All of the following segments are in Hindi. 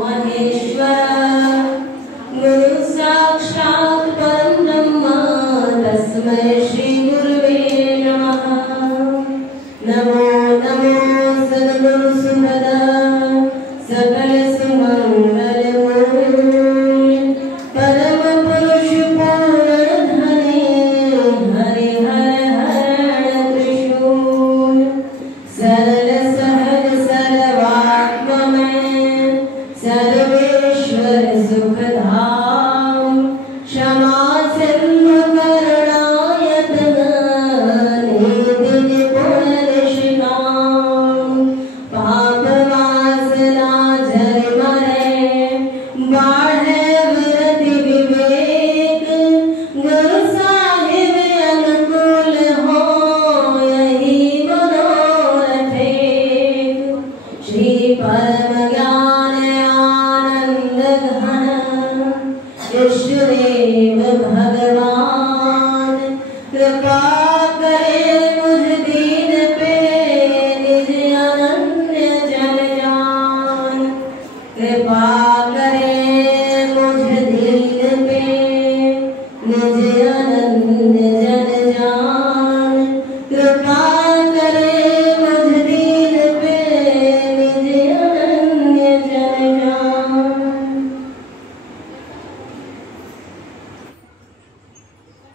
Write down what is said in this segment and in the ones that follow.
महेश्वर गुरु साक्षात् परं ब्रह्म तस्मै श्री गुरुवे नमः। नमो नमो सद्गुरु सुखद सकल सुमंगल मूल परम पुरुष पूर्ण धने हरि हर हरण त्रिशूल सरल सहज सर्वात्ममय सर्वेश्वर सुखधाम क्षमा सिंधु करुणायतन निधि पुनर्षिताम पाप वासना जर मरे बाढ़े वृद्धि विवेक गुरु साहिब अनुकूल हो यही मनोरथ श्री परम ज्ञान आनंद घन ईश्वरेव भगवान कृपा करे मुझ दीन पे निज अनन्य जन जान। कृपा करे मुझ दीन पे निज अनन्य जन जान। कृपा करे मुझ दीन पे निज अनन्य जन जान।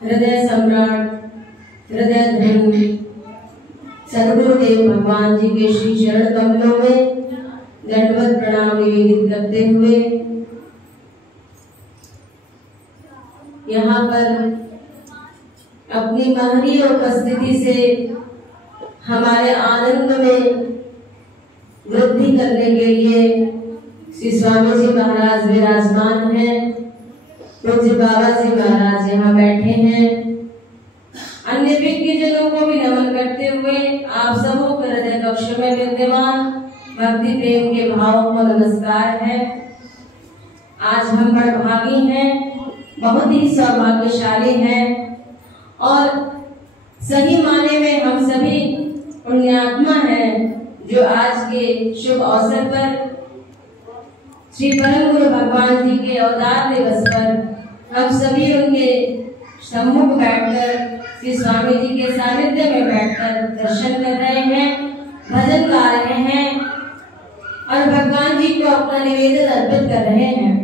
हृदय सम्राट हृदय धन्य सद्गुरुदेव भगवान जी के श्री चरण कमलों में दंडवत प्रणाम निवेदित करते हुए यहाँ पर अपनी महनीय उपस्थिति से हमारे आनंद में वृद्धि करने के लिए श्री स्वामी जी महाराज विराजमान हैं। पूज्य बाबा जी महाराज यहाँ बैठे हैं। अन्य विज्ञजनों को भी नमन करते हुए आप सबों के हृदय कक्ष में विद्यमान भक्ति प्रेम के भावों को नमस्कार है। आज हम बड़भागी हैं, बहुत ही सौभाग्यशाली हैं और सही माने में हम सभी पुण्यात्मा हैं जो आज के शुभ अवसर पर श्री परम गुरु भगवान जी के अवतार दिवस पर हम सभी उनके सम्मुख बैठकर श्री स्वामी जी के सानिध्य में बैठकर दर्शन कर रहे हैं, भजन गा रहे हैं और भगवान जी को अपना निवेदन अर्पित कर रहे हैं।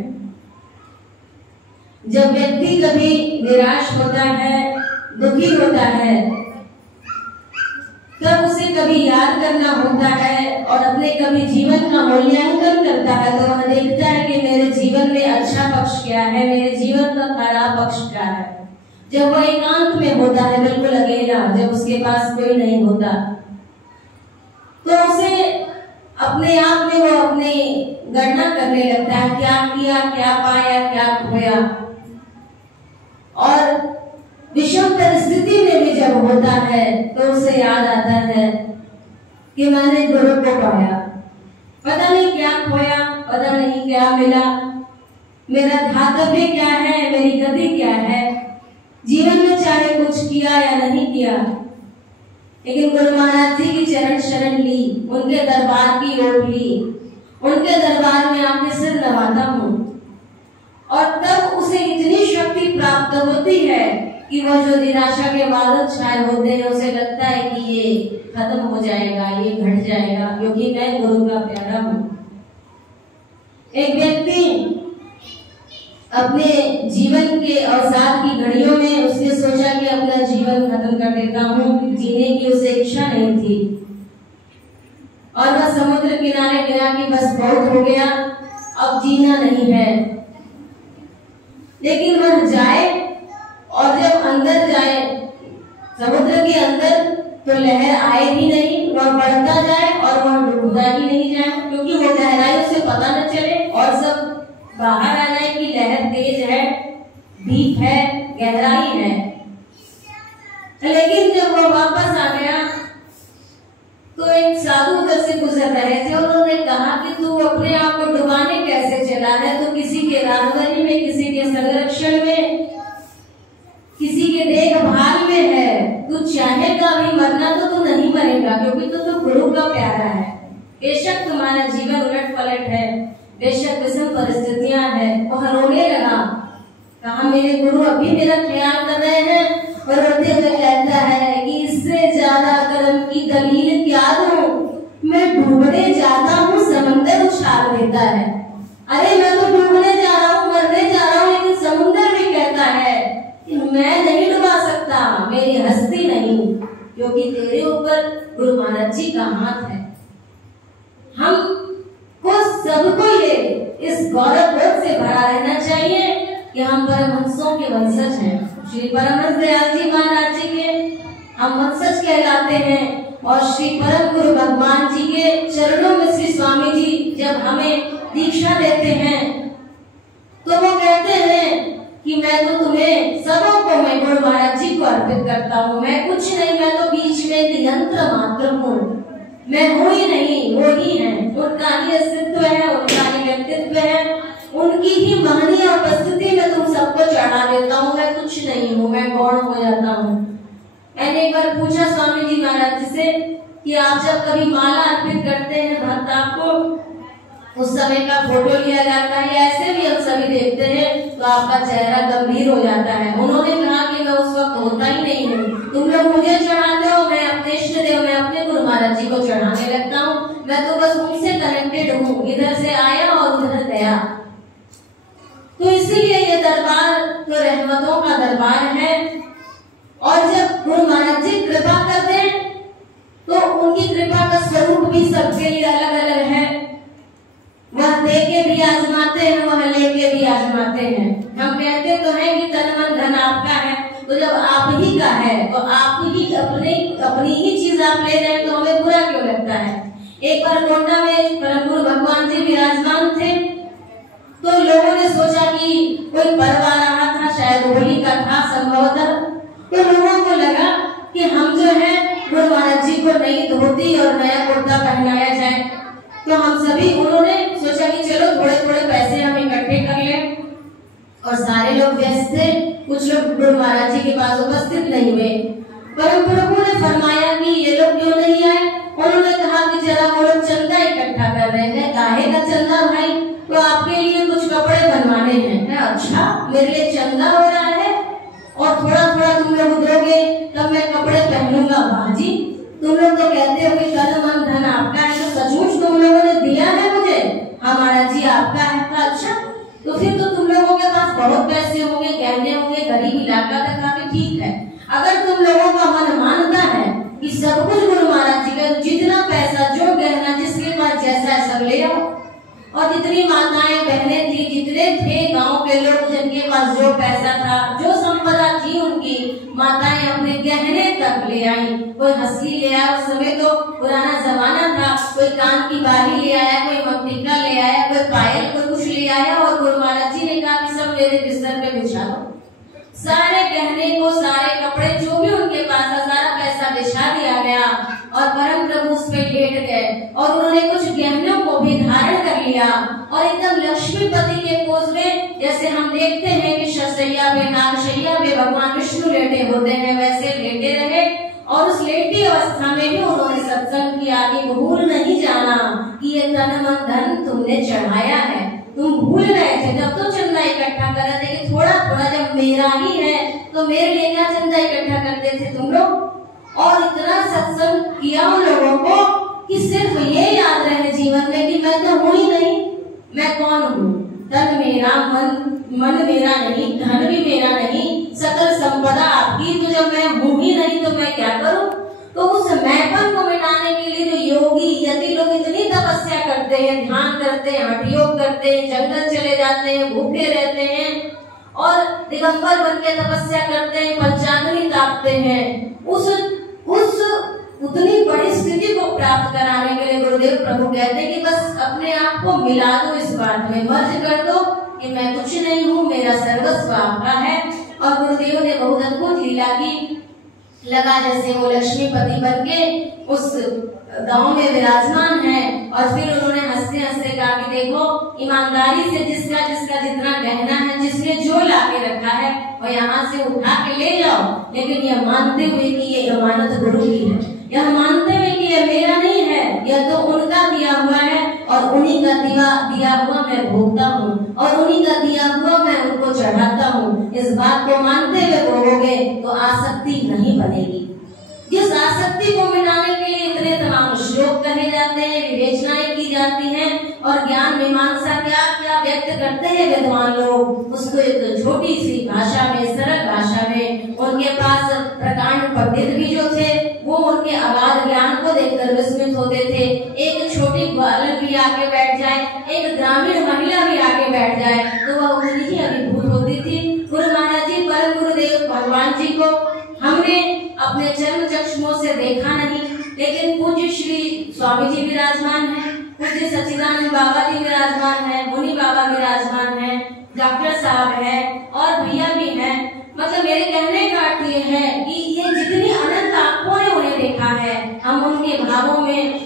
जब व्यक्ति कभी निराश होता है, दुखी होता है, तब उसे कभी याद करना होता है और अपने कभी जीवन का मूल्यांकन करता है तो वह देखता है कि मेरे जीवन में अच्छा पक्ष क्या है, मेरे जीवन का खराब पक्ष क्या है। जब वह एकांत में होता है, बिल्कुल अकेला, जब उसके पास कोई नहीं होता, तो उसे अपने आप में वो अपनी गणना करने लगता है, क्या किया, क्या पाया, क्या खोया। और विषम परिस्थिति में भी जब होता है तो उसे याद आता है कि मैंने गुरु को पाया, पता नहीं क्या खोया, पता नहीं क्या मिला, मेरा धातव्य क्या है, मेरी गति क्या है, जीवन में चाहे कुछ किया या नहीं किया, लेकिन गुरु महाराज जी की चरण शरण ली, उनके दरबार की ओट ली, उनके दरबार में आके सिर नवाता हूँ और तब उसे इतनी शक्ति प्राप्त होती है कि वह जो निराशा के बादल छाए होते हैं उसे लगता है कि ये खत्म हो जाएगा, ये घट जाएगा, क्योंकि मैं गुरु का प्यारा हूँ। एक व्यक्ति अपने जीवन के अवसाद की घड़ियों में उसने सोचा कि अपना जीवन खत्म कर देता हूँ, जीने की उसे इच्छा नहीं थी और वह समुद्र किनारे गया कि बस बहुत हो गया, अब जीना नहीं है। लेकिन वह जाए और जब अंदर जाए समुद्र के अंदर तो लहर आए ही नहीं, वह बढ़ता जाए और वह डूबता ही नहीं जाए, क्योंकि वो गहराई से पता न चले और सब बाहर आ जाए कि लहर तेज है, डीप है, गहराई है। लेकिन जब वो वापस आ गया तो एक साधु उधर से गुजर रहे थे, उन्होंने कहा कि तू अपने आप को डुबाने कैसे चला है, तो किसी के राहबरी में, किसी के संरक्षण में, किसी के देखभाल में है, तू चाहेगा भी मरना तो तू नहीं मरेगा, क्योंकि तू तो गुरु का प्यारा है। बेशक तुम्हारा जीवन उलट पलट है, बेशक विषम परिस्थितियां हैं, वह रोने लगा। कहा मेरे गुरु अभी मेरा ख्याल कर रहे हैं, और रोते हुए कहता है कि इससे ज्यादा कर्म की दलील क्या दूं, मैं डूबने जाता हूँ समंदर उछाल देता है। अरे मैं तो डूबने जा रहा हूँ, मरने जा रहा हूँ, लेकिन समुद्र भी कहता है कि मैं नहीं डुबा सकता, मेरी हस्ती नहीं, क्योंकि तेरे ऊपर गुरु महाराज जी का हाथ है। हमको सबको ये इस गौरव बोध से भरा रहना चाहिए कि हम परमहंसों के वंशज हैं। श्री परमहंस दयाल जी महाराज जी के हम वंशज कहलाते हैं, और श्री परम गुरु भगवान जी के चरणों में श्री स्वामी जी जब हमें दीक्षा देते हैं तो वो कहते हैं कि मैं तो तुम्हें सबों को मैं गुरु महाराज जी को अर्पित करता हूँ, मैं कुछ नहीं, मैं तो बीच में एक यंत्र मात्र हूँ, मैं हूँ ही नहीं, वो ही है, उनका ही अस्तित्व है, उनका ही व्यक्तित्व है, उनकी ही महनीय उपस्थिति में तुम सबको चढ़ा देता हूँ, मैं कुछ नहीं हूँ, मैं गौण हो जाता हूँ। मैंने एक बार पूछा स्वामी जी महाराज जी से कि आप जब कभी माला अर्पित करते हैं भक्त आपको, उस समय का फोटो लिया जाता है, ऐसे भी हम सभी देखते हैं तो आपका चेहरा गंभीर हो जाता है। उन्होंने कहा कि मैं उस वक्त होता ही नहीं हूँ, तुम लोग मुझे चढ़ाते हो, मैं अपने इष्ट देव, मैं अपने गुरु महाराज जी को चढ़ाने लगता हूँ, मैं तो बस उनसे कनेक्टेड हूँ, इधर से आया और उधर गया। तो इसीलिए ये दरबार तो रहमतों का दरबार है, और जब गुरु महाराज जी कृपा करते हैं तो उनकी कृपा का स्वरूप भी सबके लिए अलग अलग है। वह दे के भी आजमाते हैं, वह लेके भी आजमाते हैं। हम कहते तो हैं कि तन मन धन आपका है, तो जब आप ही का है तो आप ही अपनी ही चीज आप ले रहे हैं तो हमें बुरा क्यों लगता है। एक बार गोंडा में परम गुरु भगवान जी विराजमान थे, तो लोगों ने सोचा कि कोई पर्व आ रहा था, शायद होली का था संभवतः, तो लोगों को लगा कि हम जो है गुरु महाराज जी को नई धोती और नया कुर्ता पहनाया जाए। तो हम सभी, उन्होंने सोचा कि चलो थोड़े थोड़े पैसे हम इकट्ठे कर लें, और सारे लोग व्यस्त थे, कुछ लोग गुरु महाराज जी के पास उपस्थित नहीं हुए। परम प्रभु ने फरमाया कि ये लोग क्यों नहीं आए। उन्होंने कहा कि जरा वो लोग चंदा इकट्ठा कर रहे हैं। काहे का चंदा भाई? तो आपके लिए कुछ कपड़े बनवाने हैं। अच्छा, मेरे लिए चंदा हो रहा है और थोड़ा थोड़ा तुम लोग दोगे तब मैं कपड़े पहनूंगा। बाजी, तुम लोग तो कहते हो कि तन मन धन आपका है, तो सचमुच तुम लोगों ने दिया है मुझे? हमारा जी आपका है। अच्छा, तो फिर तो तुम लोगों के पास बहुत पैसे होंगे, गहने होंगे, गरीब इलाका तक आके, ठीक है। अगर तुम लोगों का मन मानता है कि सब कुछ गुरु महाराज जी का, जितना पैसा, जो गहना जिसके पास जैसा है सब ले आओ। और जितनी माताएं बहनें थी, जितने थे गांव के लोग, जिनके पास जो पैसा था, जो संपदा थी उनकी, माताएं अपने गहने तक ले आई। कोई हंसली ले आया, उस समय तो पुराना जमाना था, कोई कान की बाली ले आया, कोई मक्तिका ले आया, कोई पायल, कोई कुछ ले आया, और गुरु महाराज जी ने कहा कि सब मेरे बिस्तर पे बिछा दो। सारे गहने को, सारे कपड़े, जो भी उनके पास था, सारा पैसा बिछा दिया गया, और परम प्रभु उस पे लेट गए, और उन्होंने कुछ गहनों को भी धारण कर लिया, और एकदम लक्ष्मीपति के पोज में, जैसे हम देखते हैं कि शैया पे, नागशैया पे भगवान विष्णु लेटे होते हैं, वैसे लेटे रहे। और उस लेटी अवस्था में भी उन्होंने सत्संग किया कि भूल नहीं जाना कि ये तन मन धन तुमने चढ़ाया है। तुम भूल रहे थे, जब तो चंदा इकट्ठा कर रहे थे कि थोड़ा थोड़ा, जब मेरा ही है तो मेरे लिए क्या चंदा इकट्ठा करते थे तुम लोग। और इतना सत्संग किया उन लोगों को कि सिर्फ ये याद रहे जीवन में कि मैं तो हूँ ही नहीं, मैं कौन हूँ। तन मेरा, मन मेरा नहीं, धन भी मेरा नहीं, सकल संपदा आपकी, तो जब मैं हूँ ही नहीं तो मैं क्या करूँ। तो उस मैपन को मिटाने के लिए जो योगी यति लोग इतनी तपस्या करते हैं, ध्यान करते हैं, हठ योग करते हैं, जंगल चले जाते हैं, भूखे रहते हैं, और दिगंबर बन के तपस्या करते हैं, पंचाग्नि तापते हैं, उस उतनी बड़ी स्थिति को प्राप्त कराने के लिए गुरुदेव प्रभु कहते हैं कि बस अपने आप को मिला दो इस बात में, मर्ज कर दो कि मैं कुछ नहीं हूँ, मेरा सर्वस्व आपका है। और गुरुदेव ने बहुत अद्भुत लीला की। लगा जैसे वो लक्ष्मीपति बन के उस गांव में विराजमान है, और फिर उन्होंने हंसते हंसते कहा कि देखो, ईमानदारी से जिसका जिसका जितना गहना है, जिसने जो ला के रखा है, वो यहाँ से उठा के ले जाओ, लेकिन ये मानते हुए कि ये अमानत गुरु की है। यह मानते हैं कि यह मेरा नहीं है, यह तो उनका दिया हुआ है और उन्हीं का दिया हुआ मैं भोगता हूँ और उन्हीं का दिया हुआ मैं उनको चढ़ाता हूँ। इस बात को मानते हुए भोगोगे तो आसक्ति नहीं बनेगी। जिस आसक्ति को मिटाने के लिए इतने तमाम श्लोक कहे जाते हैं, विवेचनाएं की जाती हैं और ज्ञान मीमांसा क्या क्या व्यक्त करते हैं विद्वान लोग, उसको एक छोटी सी भाषा में, सरल भाषा में, उनके पास प्रकांड पंडित भी जो थे वो उनके अगाध ज्ञान को देखकर विस्मित होते थे। एक छोटी बालक भी आके बैठ जाए, एक ग्रामीण महिला भी आके बैठ जाए तो वह उन्हीं ही अभिभूत होती थी। गुरु महाराज जी, परम गुरुदेव भगवान जी को हमने अपने चरण चक्षुओं से देखा नहीं, लेकिन पूज्य श्री स्वामी जी विराजमान है, पूज्य सच्चिदानंद बाबा जी विराजमान है, मुनि बाबा विराजमान है, डॉक्टर साहब है और भैया भी हैं। मतलब मेरे कहने का अर्थ ये है कि ये जितनी अनंत आंखों ने उन्हें देखा है, हम उनके भावों में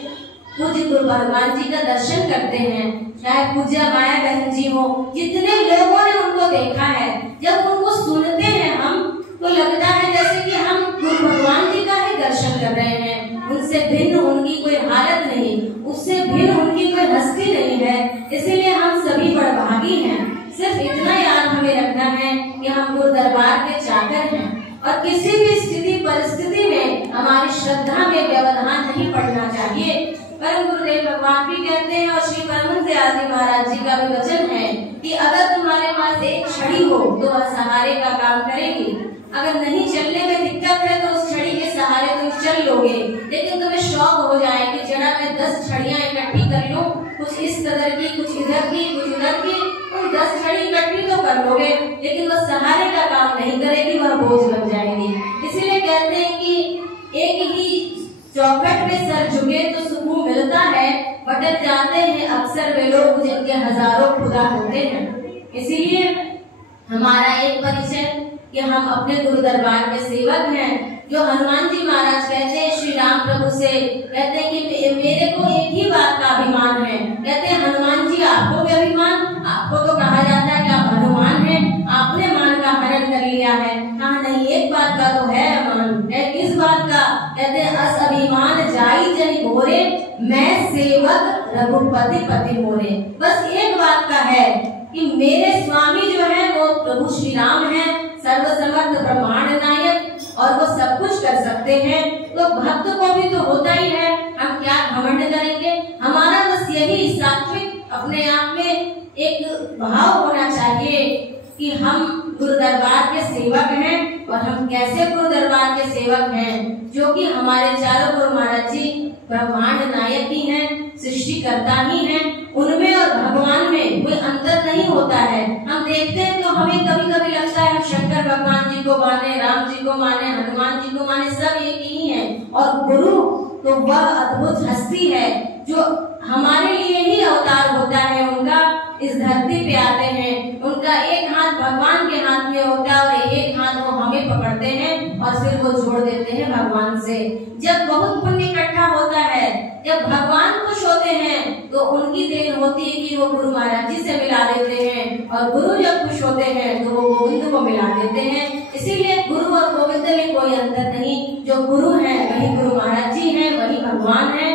पूज्य गुरु भगवान जी का दर्शन करते हैं। चाहे पूज्य माया बहन जी हो, जितने लोगों ने उनको देखा है, जब उनको सुनते हैं हम तो लगता है जैसे कि हम गुरु भगवान जी का ही दर्शन कर रहे हैं। उनसे भिन्न उनकी कोई हालत नहीं, उससे भिन्न उनकी कोई हस्ती नहीं है। इसीलिए हम सभी बड़भागी हैं। सिर्फ इतना याद हमें रखना है कि हम गुरु दरबार के चाकर हैं और किसी भी स्थिति परिस्थिति में हमारी श्रद्धा में व्यवधान नहीं पड़ना चाहिए। परम गुरुदेव भगवान भी कहते हैं और श्री परमहंस दयाल महाराज जी का भी वचन है कि अगर तुम्हारे पास एक छड़ी हो तो वह सहारे का काम करेगी। अगर नहीं चलने में दिक्कत है तो उस छड़ी के सहारे तुम चल लोगे, लेकिन तुम्हें शौक हो जाए कि जरा मैं 10 छड़ियां इकट्ठी कर लूं, कुछ इस कदर की, कुछ इधर की, कुछ उधर की, तुम 10 छड़ी इकट्ठी तो कर लोगे, लेकिन वह सहारे का काम नहीं करेगी, वह बोझ बन जाएगी। इसीलिए कहते हैं कि एक ही चौखट पे सर झुके तो सुकून मिलता है, भटक जाते हैं अक्सर वे लोग जिनके हजारों खुदा होते हैं। इसीलिए हमारा एक परिचय कि हम अपने गुरु दरबार के सेवक हैं। जो हनुमान जी महाराज कहते हैं श्री राम प्रभु से, कहते हैं कि मेरे को एक ही बात का अभिमान है। कहते हैं हनुमान जी आपको भी अभिमान, आपको तो कहा जाता है कि आप हनुमान हैं, आपने मान का हरण कर लिया है। कहा नहीं, एक बात का तो है अभिमान। किस बात का? कहते हैं अस अभिमान जाई जन घोरे, मैं सेवक रघुपति पति मोरे। बस एक बात का है कि मेरे स्वामी जो है वो प्रभु श्री राम है, सर्वसमर्थ ब्रह्मांड नायक, और वो सब कुछ कर सकते हैं। तो भक्त को भी तो होता ही है, हम क्या घमंड करेंगे। हमारा बस यही सात्विक अपने आप में एक भाव होना चाहिए कि हम गुरु दरबार के सेवक हैं। और हम कैसे गुरु दरबार के सेवक हैं? जो कि हमारे चारों गुरु महाराज जी ब्रह्मांड नायक ही हैं, सृष्टिकर्ता ही हैं। उनमें और भगवान में कोई अंतर नहीं होता है। हम देखते हैं तो हमें कभी कभी लगता है हम शंकर भगवान जी को माने, राम जी को माने, हनुमान जी को माने, सब एक ही हैं। और गुरु तो वह अद्भुत हस्ती है जो हमारे लिए ही अवतार होता है। उनका इस धरती पे आते हैं, उनका एक हाथ भगवान के हाथ में होता है और एक हाथ वो हमें पकड़ते हैं और फिर वो जोड़ देते हैं भगवान से। जब बहुत पुण्य इकट्ठा होता है, जब भगवान खुश होते हैं तो उनकी देन होती है कि वो गुरु महाराज जी से मिला देते हैं, और गुरु जब खुश होते हैं तो वो गोविंद को मिला देते हैं। इसीलिए गुरु और गोविंद में कोई अंतर नहीं। जो गुरु है वही गुरु महाराज जी है, वही भगवान है।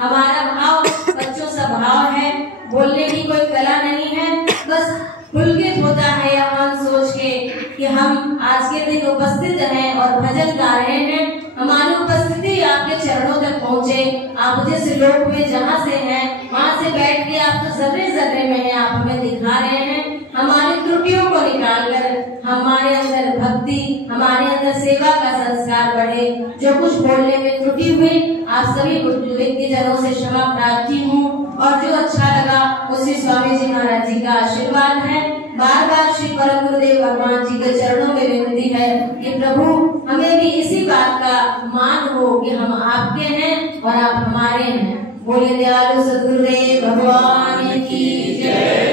हमारा भाव बच्चों सा भाव है, बोलने की कोई कला नहीं है, बस पुलकित होता है यह मन सोच के कि हम आज के दिन उपस्थित हैं और भजन गा रहे हैं। हमारी उपस्थिति आपके चरणों तक पहुँचे। आप जिस लोक में जहाँ से हैं वहाँ से बैठ के आप तो जर्रे जर्रे में हैं, आप हमें दिखा रहे हैं। हमारी त्रुटियों को निकाल कर हमारे अंदर भक्ति, हमारे अंदर सेवा का संस्कार बढ़े। जो कुछ बोलने में त्रुटि हुई, आप सभी जनों से क्षमा प्रार्थी हूँ। और जो अच्छा लगा उसी स्वामी जी महाराज जी का आशीर्वाद है। बार बार श्री परम गुरुदेव भगवान जी के चरणों में विनती है कि प्रभु हमें भी इसी बात का मान हो कि हम आपके हैं और आप हमारे हैं। बोले दयालु सद्गुरुदेव भगवान की जय।